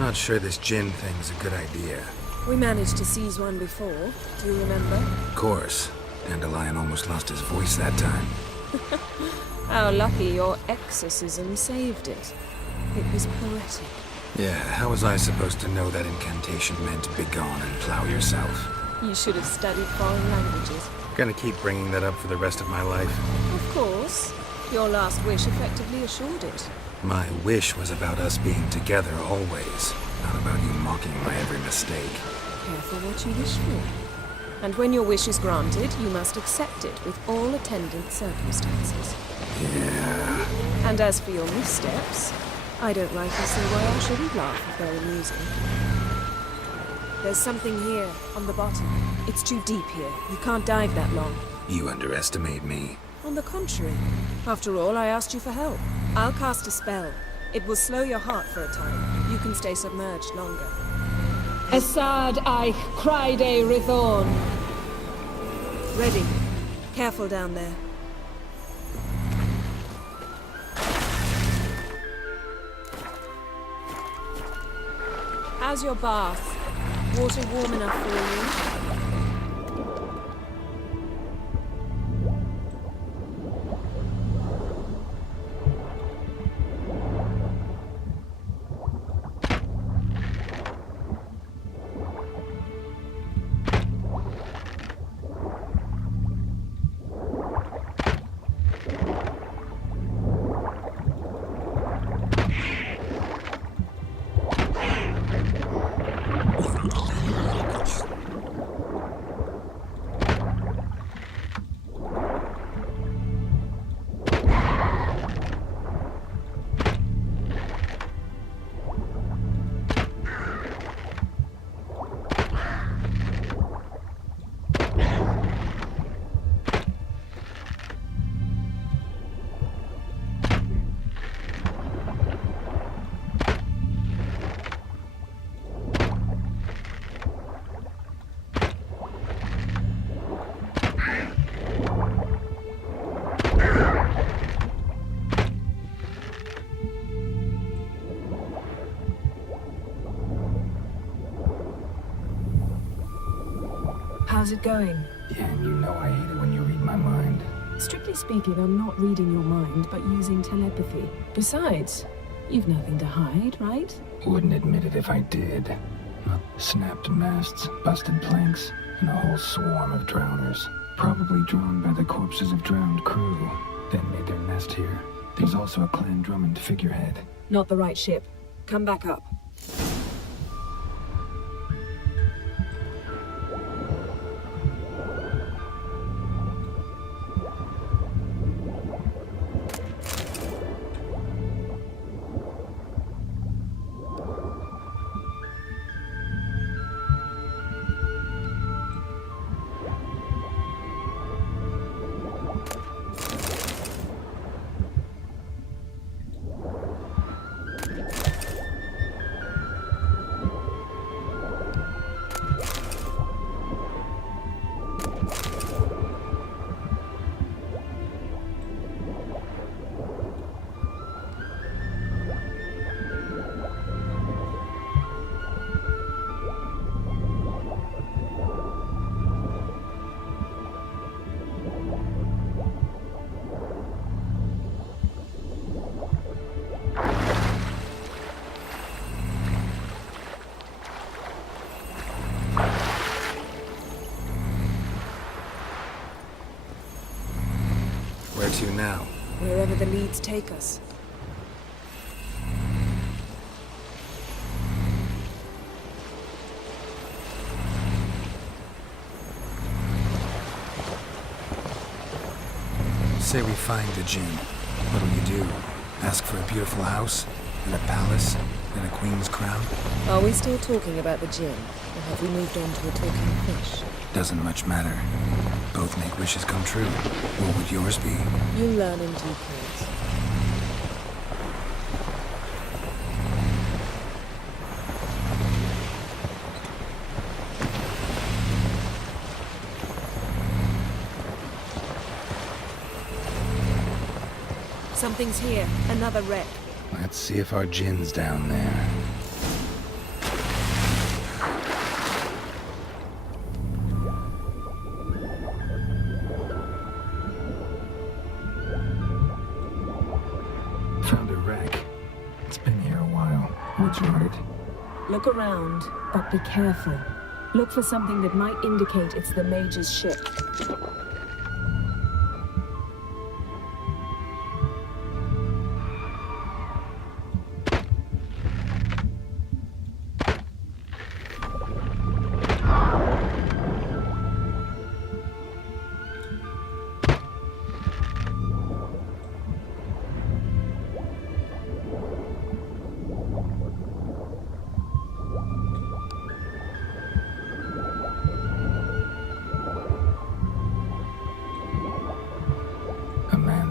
Not sure this Djin thing's a good idea. We managed to seize one before. Do you remember? Of course. Dandelion almost lost his voice that time. How lucky your exorcism saved it. It was poetic. Yeah, how was I supposed to know that incantation meant begone and plow yourself? You should have studied foreign languages. Gonna keep bringing that up for the rest of my life. Of course. Your last wish effectively assured it. My wish was about us being together always, not about you mocking my every mistake. Careful what you wish for. And when your wish is granted, you must accept it with all attendant circumstances. Yeah. And as for your missteps, I don't rightly see why I shouldn't laugh if they're amusing. There's something here, on the bottom. It's too deep here. You can't dive that long. You underestimate me. On the contrary. After all, I asked you for help. I'll cast a spell. It will slow your heart for a time. You can stay submerged longer. Esad Eich Cryde Rithorn. Ready. Careful down there. How's your bath? Water warm enough for you? How's it going? Yeah, and you know I hate it when you read my mind. Strictly speaking, I'm not reading your mind, but using telepathy. Besides, you've nothing to hide, right? Wouldn't admit it if I did. Snapped masts, busted planks, and a whole swarm of drowners. Probably drawn by the corpses of drowned crew. Then made their nest here. There's also a Clan Drummond figurehead. Not the right ship. Come back up. Where to now? Wherever the leads take us. Say we find the Djin. What'll you do? Ask for a beautiful house? And a palace? And a queen's crown? Are we still talking about the Djin? Or have we moved on to a talking fish? Doesn't much matter. Both make wishes come true. What would yours be? You'll learn in due course. Something's here. Another wreck. Let's see if our Djin's down there. smart. Look around, but be careful. Look for something that might indicate it's the mage's ship.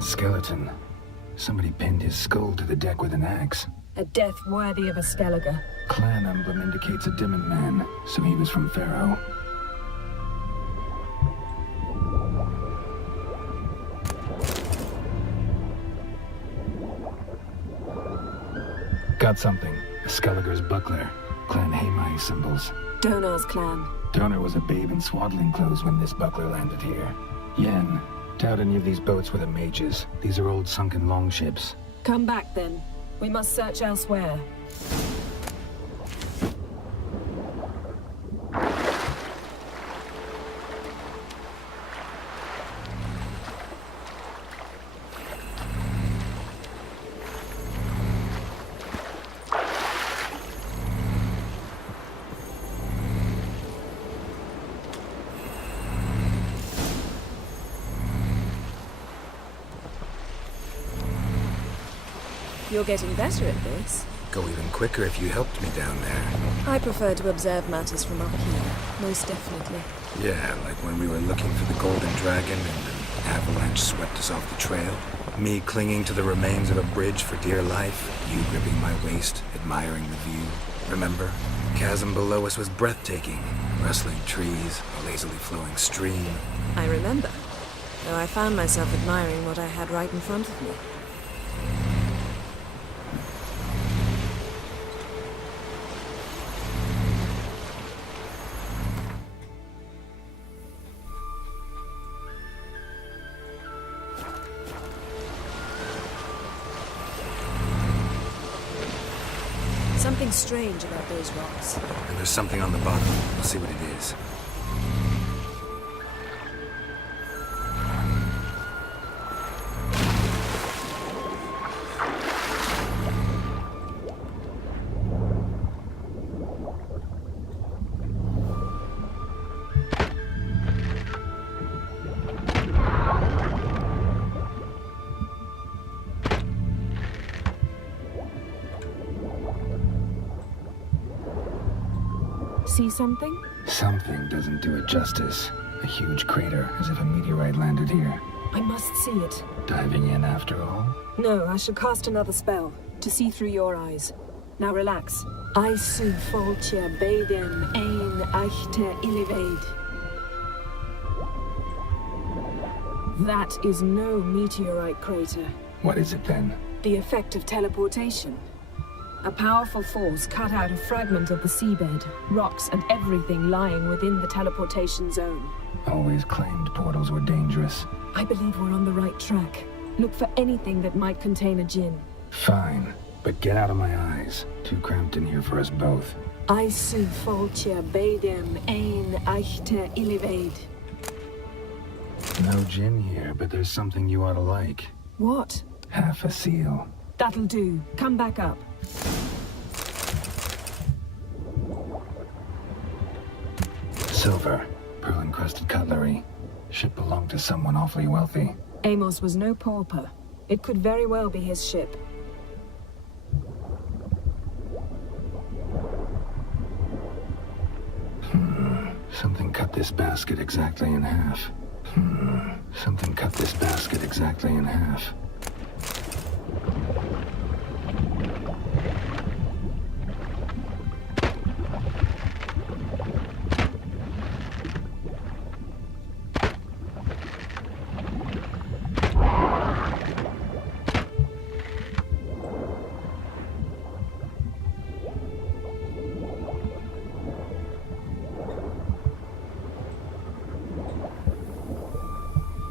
Skeleton. Somebody pinned his skull to the deck with an axe. A death worthy of a Skellige. Clan emblem indicates a Djinn man, so he was from Pharaoh. Got something. A Skellige's buckler. Clan Hamai symbols. Donar's clan. Donar was a babe in swaddling clothes when this buckler landed here. Yen. Doubt any of these boats were the mages. These are old sunken longships. Come back then. We must search elsewhere. You're getting better at this. Go even quicker if you helped me down there. I prefer to observe matters from up here, most definitely. Yeah, like when we were looking for the Golden Dragon and an avalanche swept us off the trail. Me clinging to the remains of a bridge for dear life. You gripping my waist, admiring the view. Remember? Chasm below us was breathtaking. Rustling trees, a lazily flowing stream. I remember, though I found myself admiring what I had right in front of me. Something strange about those rocks. And there's something on the bottom. We'll see what it is. See something? Something doesn't do it justice. A huge crater, as if a meteorite landed here. I must see it. Diving in after all? No, I shall cast another spell, to see through your eyes. Now relax. I su foltje bedem ein echte illivaid. That is no meteorite crater. What is it then? The effect of teleportation. A powerful force cut out a fragment of the seabed, rocks and everything lying within the teleportation zone. Always claimed portals were dangerous. I believe we're on the right track. Look for anything that might contain a Djinn. Fine, but get out of my eyes. Too cramped in here for us both. I su foltje bedem ein echte illivaid. No Djinn here, but there's something you ought to like. What? Half a seal. That'll do. Come back up. Silver, pearl-encrusted cutlery. Ship belonged to someone awfully wealthy. Amos was no pauper. It could very well be his ship. Something cut this basket exactly in half. Something cut this basket exactly in half.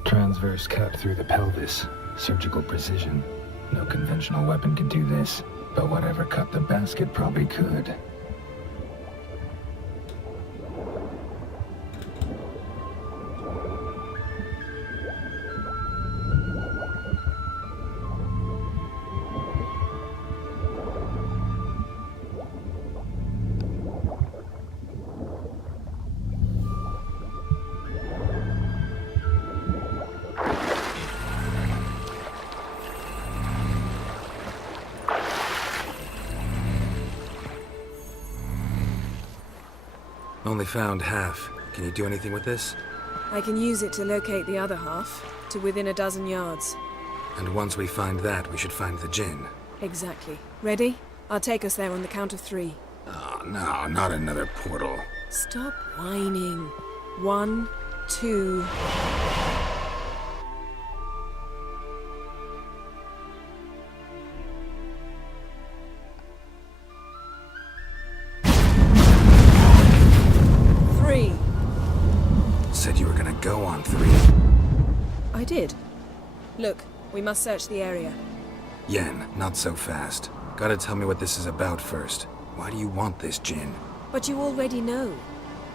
Transverse cut through the pelvis. Surgical precision. No conventional weapon can do this. but whatever cut the basket probably could. Only found half. Can you do anything with this? I can use it to locate the other half, to within a dozen yards. And once we find that, we should find the Djin. Exactly. Ready? I'll take us there on the count of 3. Oh, no, not another portal. Stop whining. 1, 2... Said you were gonna go on 3. I did. Look, we must search the area. Yen, not so fast. Gotta tell me what this is about first. Why do you want this Djin? But you already know.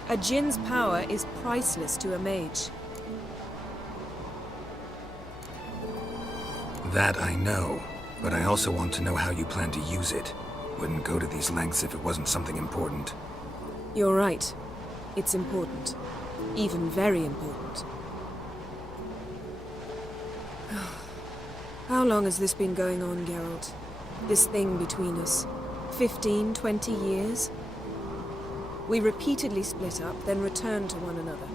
A Djin's power is priceless to a mage. That I know, but I also want to know how you plan to use it. Wouldn't go to these lengths if it wasn't something important. You're right. It's important. Even very important. How long has this been going on, Geralt? This thing between us? 15, 20 years? We repeatedly split up, then returned to one another.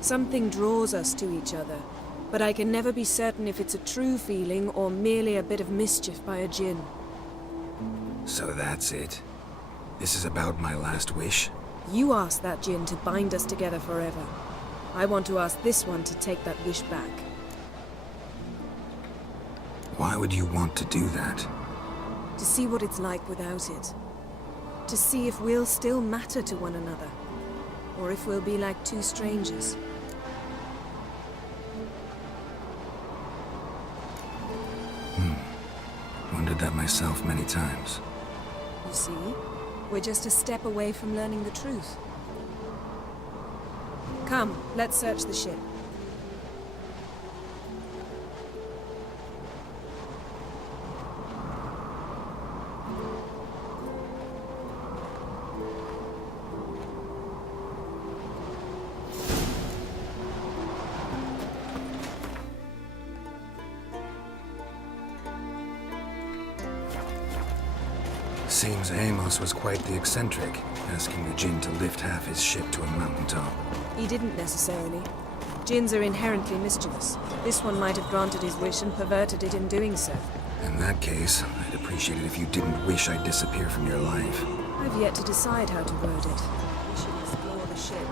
Something draws us to each other, but I can never be certain if it's a true feeling or merely a bit of mischief by a Djin. So that's it. This is about my last wish? You asked that Djin to bind us together forever. I want to ask this one to take that wish back. Why would you want to do that? To see what it's like without it. To see if we'll still matter to one another. Or if we'll be like two strangers. Wondered that myself many times. You see? We're just a step away from learning the truth. Come, let's search the ship. Seems Amos was quite the eccentric, asking the Djin to lift half his ship to a mountaintop. He didn't necessarily. Djinns are inherently mischievous. This one might have granted his wish and perverted it in doing so. In that case, I'd appreciate it if you didn't wish I'd disappear from your life. I've yet to decide how to word it. We should explore the ship.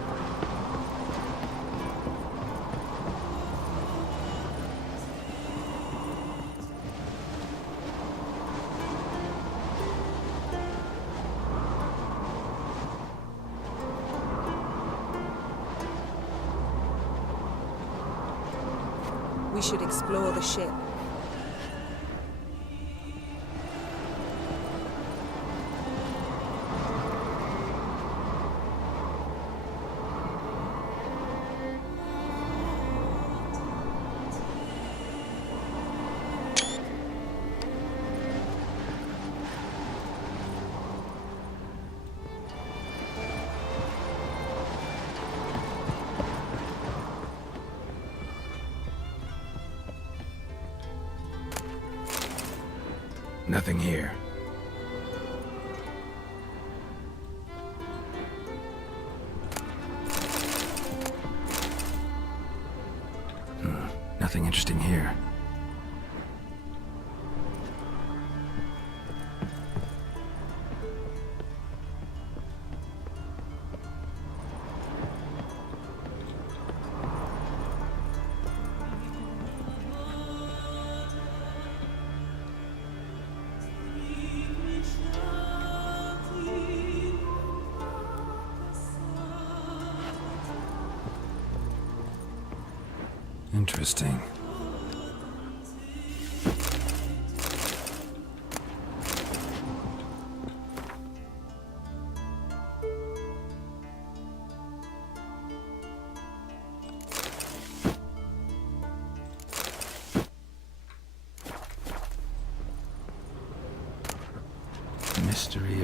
We should explore the ship. Nothing here. Nothing interesting here. Interesting.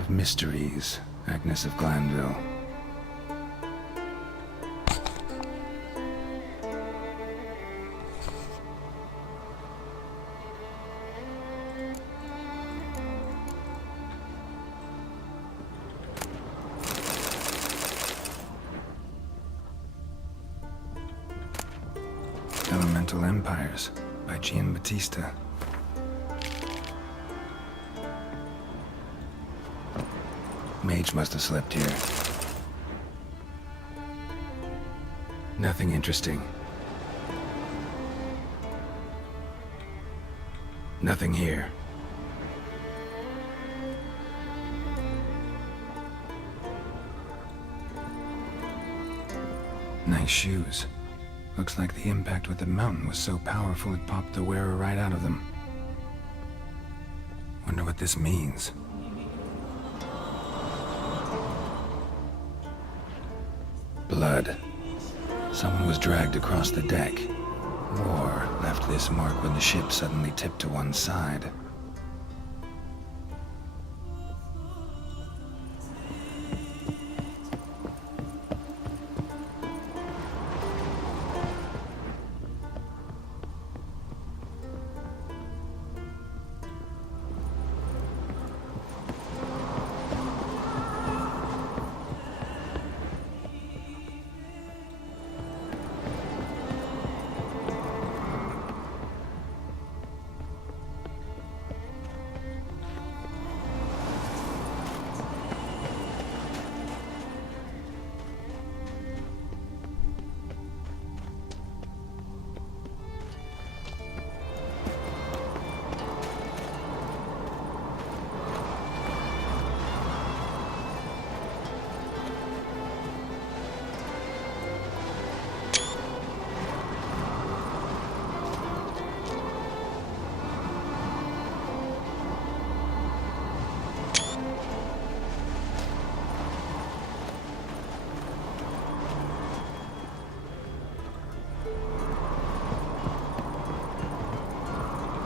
of mysteries, Agnes of Glanville. Elemental Empires by Djin Batista. Mage must have slept here. Nothing interesting. Nothing here. Nice shoes. Looks like the impact with the mountain was so powerful it popped the wearer right out of them. Wonder what this means. Blood. Someone was dragged across the deck. Or left this mark when the ship suddenly tipped to one side.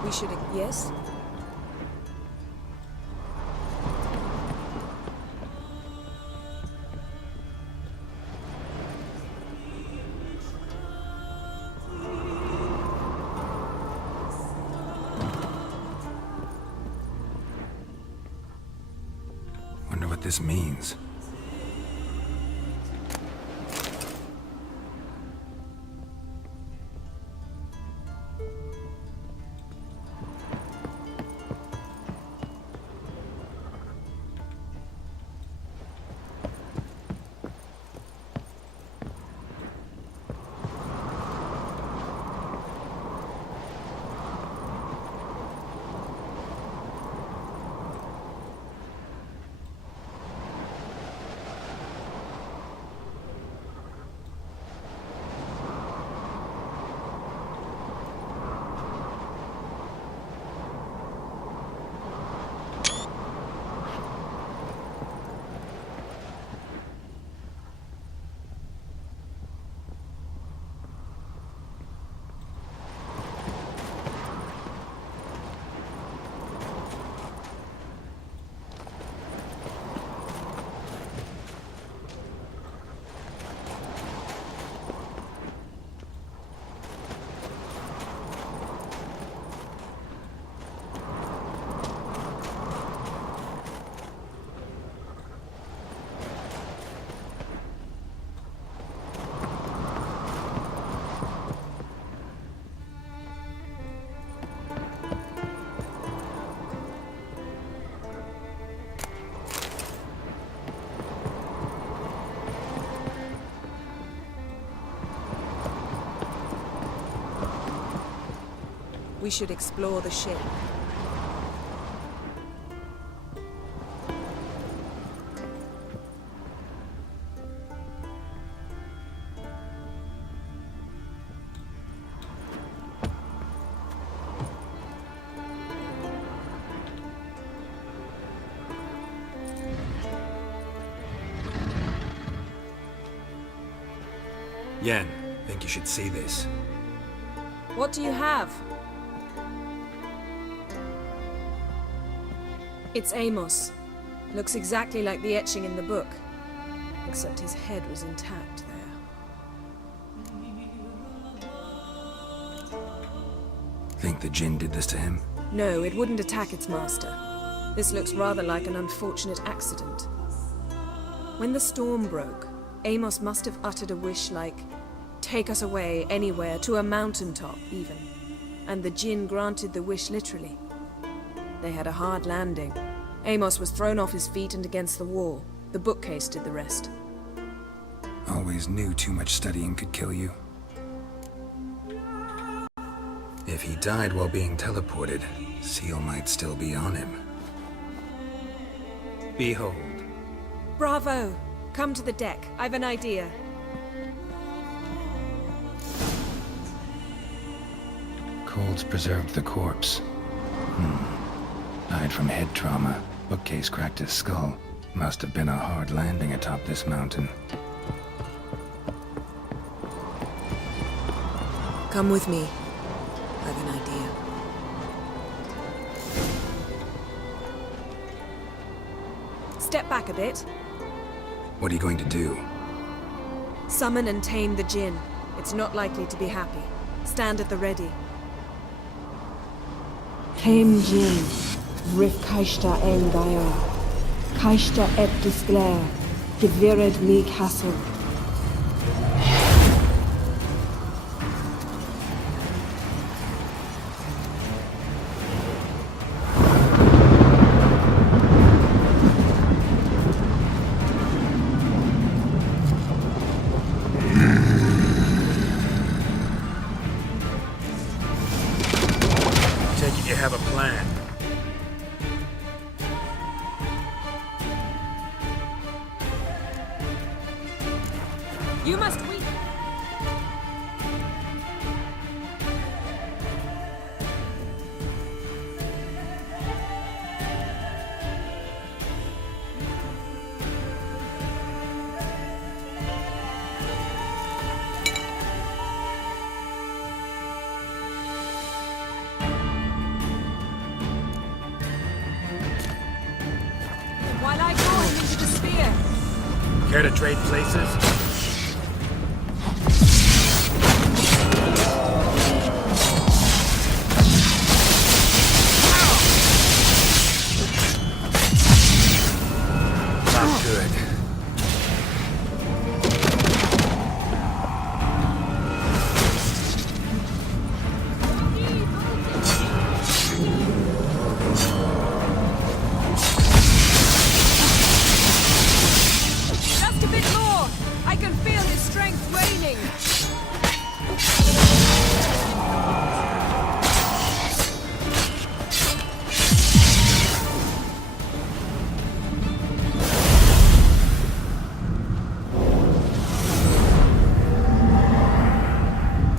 We should... yes? Wonder what this means. We should explore the ship. Yen, think you should see this. What do you have? It's Amos. Looks exactly like the etching in the book. Except his head was intact there. Think the Djinn did this to him? No, it wouldn't attack its master. This looks rather like an unfortunate accident. When the storm broke, Amos must have uttered a wish like, "Take us away, anywhere, to a mountaintop, even." And the Djinn granted the wish literally. They had a hard landing. Amos was thrown off his feet and against the wall. The bookcase did the rest. Always knew too much studying could kill you. If he died while being teleported, Seal might still be on him. Behold. Bravo! Come to the deck. I've an idea. Cold's preserved the corpse. Died from head trauma. Bookcase cracked his skull. Must have been a hard landing atop this mountain. Come with me. I've an idea. Step back a bit. What are you going to do? Summon and tame the Djinn. It's not likely to be happy. Stand at the ready. Tame Djinn, Rif Kaishta en Gaia, Kaishta et Disglair, Gevired me Castle. Take it you have a plan. You must weep. While I draw him into the sphere. Care to trade places? Not good. Just a bit more! I can feel his strength waning!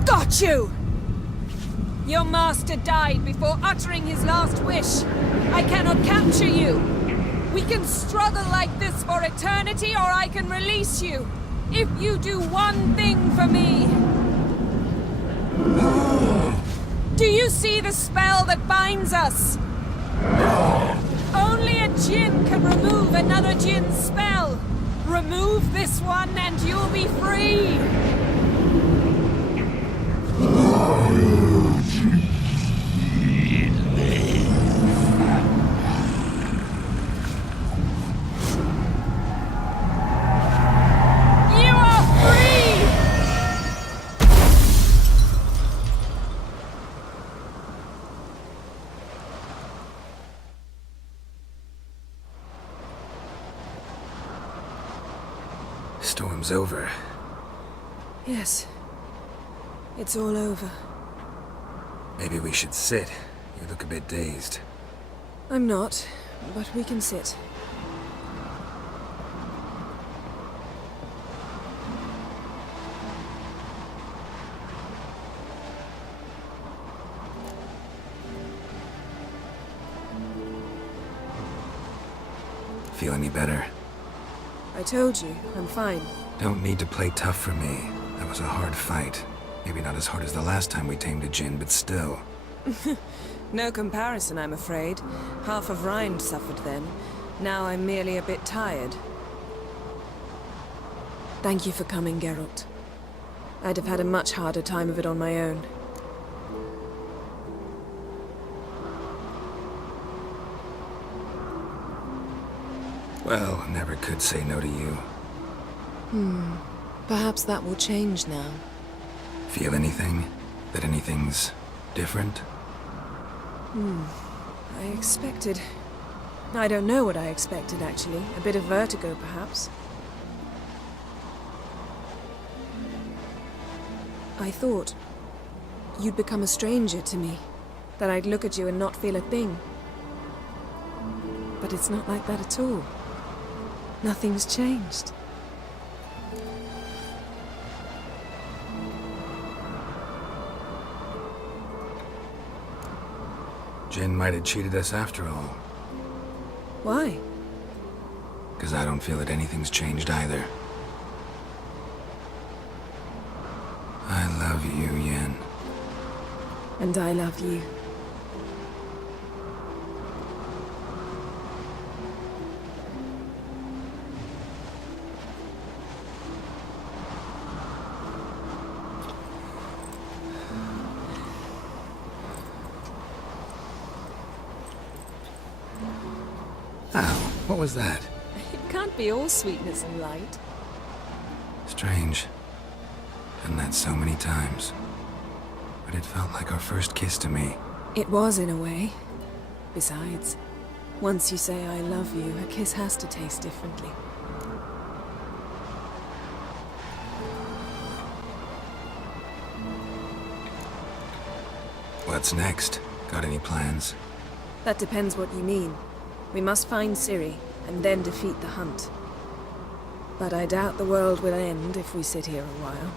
Got you! Your master died before uttering his last wish. I cannot capture you. We can struggle like this for eternity, or I can release you. If you do one thing for me. Do you see the spell that binds us? Only a Djinn can remove another Djinn's spell. Remove this one and you'll be free. You are free! Storm's over. Yes. It's all over. Maybe we should sit. You look a bit dazed. I'm not, but we can sit. Feel any better? I told you, I'm fine. Don't need to play tough for me. That was a hard fight. Maybe not as hard as the last time we tamed a Djinn, but still. No comparison, I'm afraid. Half of Rhind suffered then. Now I'm merely a bit tired. Thank you for coming, Geralt. I'd have had a much harder time of it on my own. Well, never could say no to you. Perhaps that will change now. Feel anything? That anything's different? I expected... I don't know what I expected, actually. A bit of vertigo, perhaps. I thought you'd become a stranger to me. That I'd look at you and not feel a thing. But it's not like that at all. Nothing's changed. Djin might have cheated us after all. Why? Because I don't feel that anything's changed either. I love you, Yen. And I love you. Ow, what was that? It can't be all sweetness and light. Strange. Done that so many times. But it felt like our first kiss to me. It was, in a way. Besides, once you say I love you, a kiss has to taste differently. What's next? Got any plans? That depends what you mean. We must find Ciri, and then defeat the hunt. But I doubt the world will end if we sit here a while.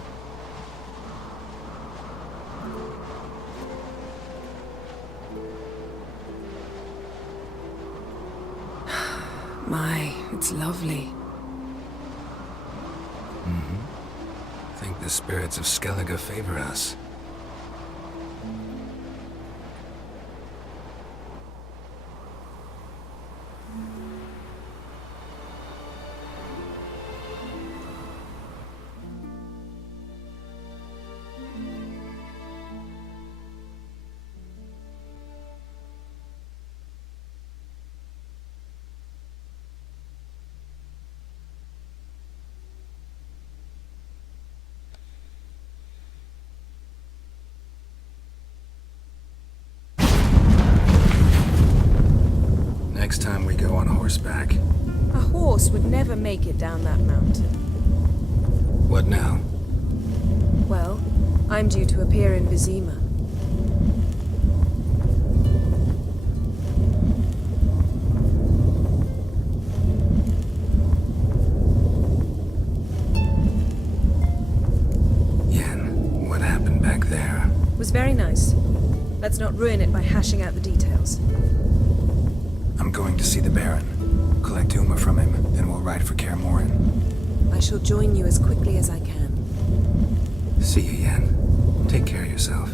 My, it's lovely. Think the spirits of Skellige favor us. Next time we go on horseback. A horse would never make it down that mountain. What now? Well, I'm due to appear in Vizima. Yen, what happened back there? It was very nice. Let's not ruin it by hashing out the details. I'm going to see the Baron. Collect Uma from him, then we'll ride for Kaer Morhen. I shall join you as quickly as I can. See you, Yen. Take care of yourself.